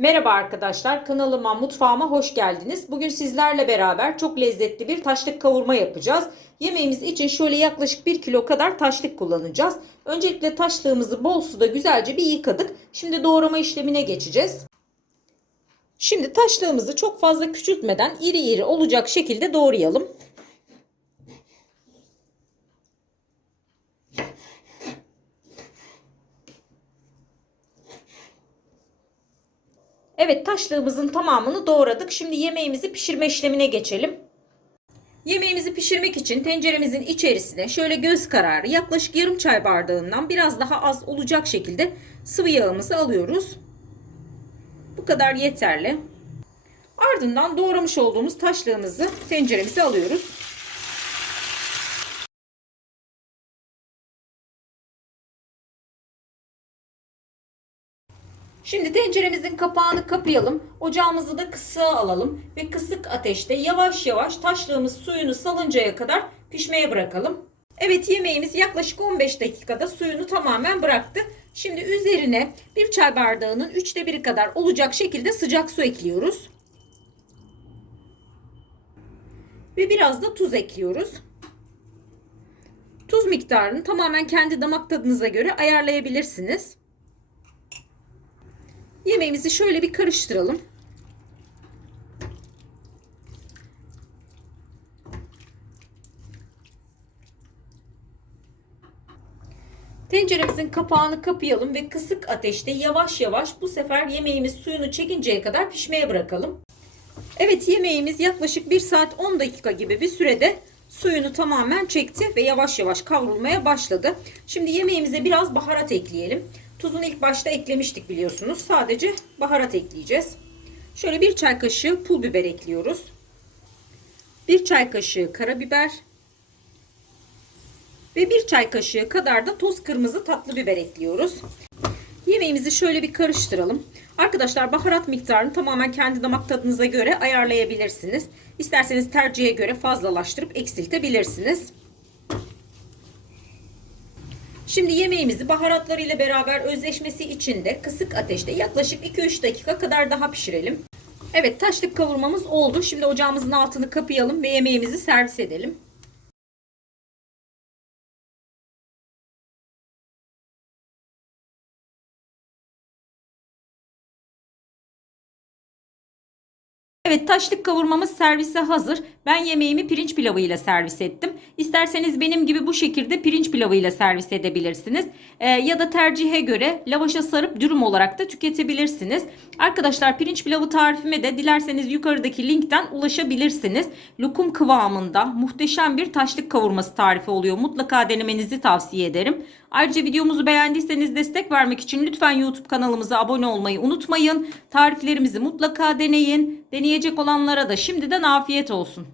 Merhaba arkadaşlar, kanalıma, mutfağıma hoş geldiniz. Bugün sizlerle beraber çok lezzetli bir taşlık kavurma yapacağız. Yemeğimiz için şöyle yaklaşık 1 kilo kadar taşlık kullanacağız. Öncelikle taşlığımızı bol suda güzelce bir yıkadık. Şimdi doğrama işlemine geçeceğiz. Şimdi taşlığımızı çok fazla küçültmeden iri iri olacak şekilde doğrayalım. Evet taşlığımızın tamamını doğradık. Şimdi yemeğimizi pişirme işlemine geçelim. Yemeğimizi pişirmek için tenceremizin içerisine şöyle göz kararı yaklaşık yarım çay bardağından biraz daha az olacak şekilde sıvı yağımızı alıyoruz. Bu kadar yeterli. Ardından doğramış olduğumuz taşlığımızı tenceremize alıyoruz. Şimdi tenceremizin kapağını kapayalım. Ocağımızı da kısığa alalım ve kısık ateşte yavaş yavaş taşlığımız suyunu salıncaya kadar pişmeye bırakalım. Evet yemeğimiz yaklaşık 15 dakikada suyunu tamamen bıraktı. Şimdi üzerine bir çay bardağının üçte biri kadar olacak şekilde sıcak su ekliyoruz. Ve biraz da tuz ekliyoruz. Tuz miktarını tamamen kendi damak tadınıza göre ayarlayabilirsiniz. Yemeğimizi şöyle bir karıştıralım. Tenceremizin kapağını kapayalım ve kısık ateşte yavaş yavaş bu sefer yemeğimiz suyunu çekinceye kadar pişmeye bırakalım. Evet yemeğimiz yaklaşık 1 saat 10 dakika gibi bir sürede suyunu tamamen çekti ve yavaş yavaş kavrulmaya başladı. Şimdi yemeğimize biraz baharat ekleyelim. Tuzunu ilk başta eklemiştik biliyorsunuz. Sadece baharat ekleyeceğiz. Şöyle bir çay kaşığı pul biber ekliyoruz. Bir çay kaşığı karabiber. Ve bir çay kaşığı kadar da toz kırmızı tatlı biber ekliyoruz. Yemeğimizi şöyle bir karıştıralım. Arkadaşlar baharat miktarını tamamen kendi damak tadınıza göre ayarlayabilirsiniz. İsterseniz tercihe göre fazlalaştırıp eksiltebilirsiniz. Şimdi yemeğimizi baharatlarıyla beraber özleşmesi için de kısık ateşte yaklaşık 2-3 dakika kadar daha pişirelim. Evet taşlık kavurmamız oldu. Şimdi ocağımızın altını kapayalım ve yemeğimizi servis edelim. Evet taşlık kavurmamız servise hazır. Ben yemeğimi pirinç pilavıyla servis ettim. İsterseniz benim gibi bu şekilde pirinç pilavıyla servis edebilirsiniz. Ee, ya da tercihe göre lavaşa sarıp dürüm olarak da tüketebilirsiniz. Arkadaşlar pirinç pilavı tarifime de dilerseniz yukarıdaki linkten ulaşabilirsiniz. Lokum kıvamında muhteşem bir taşlık kavurması tarifi oluyor. Mutlaka denemenizi tavsiye ederim. Ayrıca videomuzu beğendiyseniz destek vermek için lütfen YouTube kanalımıza abone olmayı unutmayın. Tariflerimizi mutlaka deneyin. Deneyecek olanlara da şimdiden afiyet olsun.